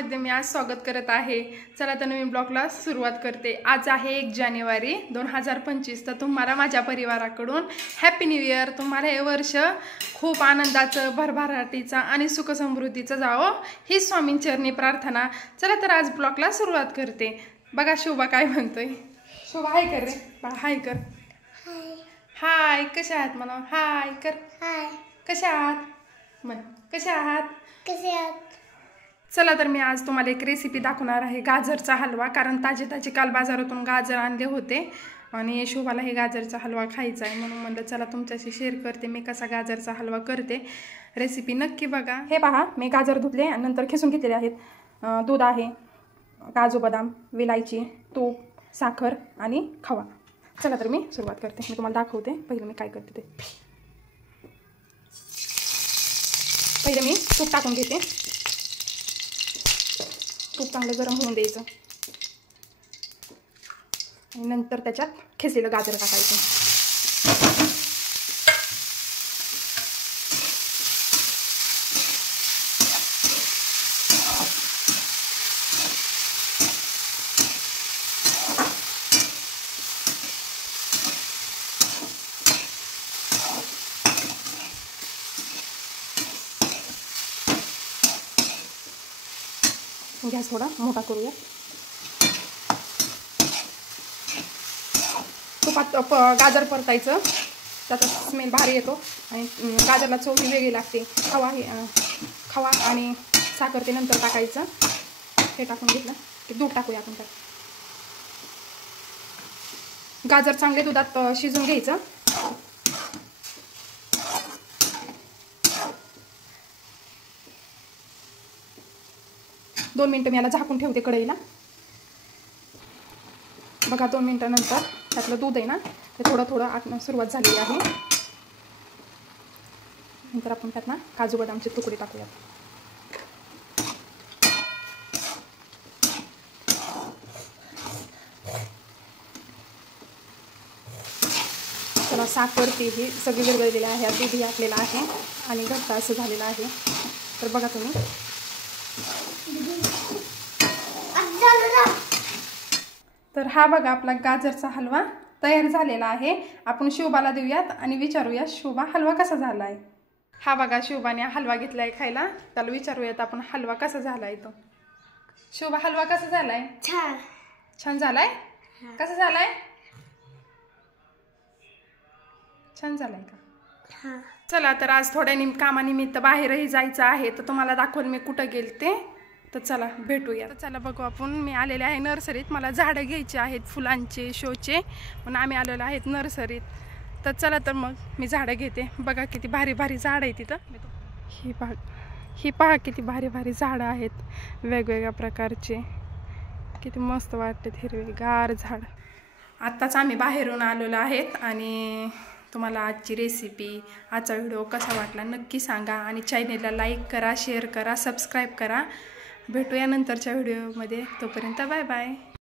ब्लॉगमध्ये मी आज स्वागत करत आहे। चला तर मी ब्लॉगला सुरुवात करते। आज आहे 1 जानेवारी 2025। तर तुम्हाला माझ्या परिवाराकडून हॅपी न्यू इयर। तुम्हाला हे वर्ष खूप आनंदाचं, भरभराटीचं आणि सुख समृद्धीचं जावं ही स्वामींचरणी प्रार्थना। चला तर आज ब्लॉगला सुरुवात करते। बघा शोभा काय म्हणतोय। शोभा हाय कर रे, बाळा हाय कर। हाय हाय, कशा आहात म्हणा, हाय कर। हाय, कशा आहात म्हण, कशा आहात, कशा आहात। चला तर मी आज तुम्हाला एक रेसिपी दाखवणार आहे, गाजरचा हलवा। कारण ताजे ताजे काल बाजारातून गाजर आणले होते आणि शोभाला हे गाजरचा हलवा खायचा आहे, म्हणून म्हणलं चला तुमच्याशी शेअर करते मी कसा गाजरचा हलवा करते। रेसिपी नक्की बघा। हे पहा, मी गाजर धुतले आणि नंतर खिसून घेतलेले आहेत। दूध आहे, काजू बदाम, विलायची, तूप, साखर आणि खवा। चला तर मी सुरुवात करते। मी तुम्हाला दाखवते पहिले मी काय करते ते। पहिले मी तूप टाकून घेते। तूप चांगलं गरम होऊन द्यायचं आणि नंतर त्याच्यात खिसलेलं गाजर टाकायचं। गॅस थोडा मोठा करूया। तुपात गाजर परतायचं, त्याचा स्मेल भारी येतो आणि गाजरला चव वेगळी लागते। खवा आणि साखर ते नंतर टाकायचं। हे टाकून घेतलं की दूध टाकूया आपण त्यात। गाजर चांगले दुधात शिजून घ्यायचं। दोन मिनिटं मी याला झाकून ठेवते कढईला। बघा 2 मिनिटानंतर त्यातलं दूध आहे ना ते थोडं थोडं आटणं सुरुवात झालेली आहे। नंतर आपण त्यात ना काजू बदामचे तुकडे टाकूया। त्याला साखर ते हे सगळे विरघळलेले आहे, दूध घातलेलं आहे आणि घट्ट असं झालेलं आहे। तर बघा तुम्ही, तर हा बघा आपला गाजरचा हलवा तयार झालेला आहे। आपण शोभाला देऊयात आणि विचारूया शोभा हलवा कसा झालाय। हा बघा शोभाने हलवा घेतलाय खायला, त्याला विचारूयात आपण हलवा कसा झालाय। तो शोभा हलवा कसा झालाय। छान छान झालाय। कसा झालाय, छान झालाय का। चला तर आज थोड्या कामानिमित्त बाहेरही जायचं आहे, तर तुम्हाला दाखवून मी कुठं गेलते। तर चला भेटूया। तर चला बघू, आपण मी आलेले आहे नर्सरीत। मला झाडं घ्यायचे आहेत फुलांचे, शोचे, म्हणून आम्ही आलेलो आहेत नर्सरीत। तर चला तर मग मी झाडं घेते। बघा किती भारी भारी झाडं आहे तिथं। ही पहा किती भारी भारी झाडं आहेत वेगवेगळ्या प्रकारचे, किती मस्त वाटतात हिरवेगार झाड। आत्ताच आम्ही बाहेरून आलेलो आहेत आणि तुम्हाला आजची रेसिपी, आजचा व्हिडिओ कसा वाटला नक्की सांगा आणि चॅनेलला लाईक करा, शेअर करा, सबस्क्राईब करा। भेटूया नंतरच्या व्हिडिओमध्ये, तोपर्यंत बाय बाय।